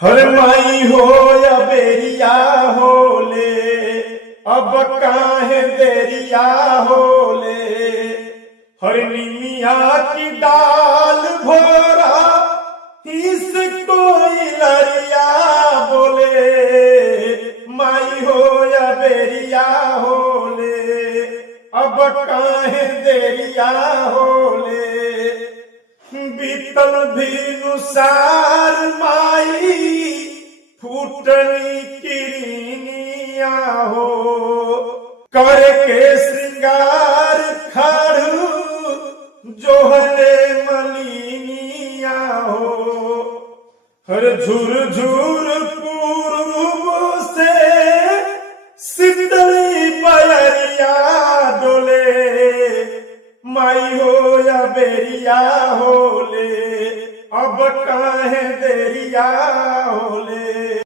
हर माई हो या बेरिया होले, अब काहे देरिया होले। हर निमिया की डाल भोरा इस कोई लरिया बोले। माई हो या बेरिया होले, अब काहे देरिया होले। बीतल भिनुसार माई फूटनी किरनिया हो। करके श्रृंगार खाड़ू जोहले मलिनिया हो। हर झुरझुर पूर्व से शीतली बयरिया डोले। माई हो या बेरिया होले, अब काहे देरिया होले।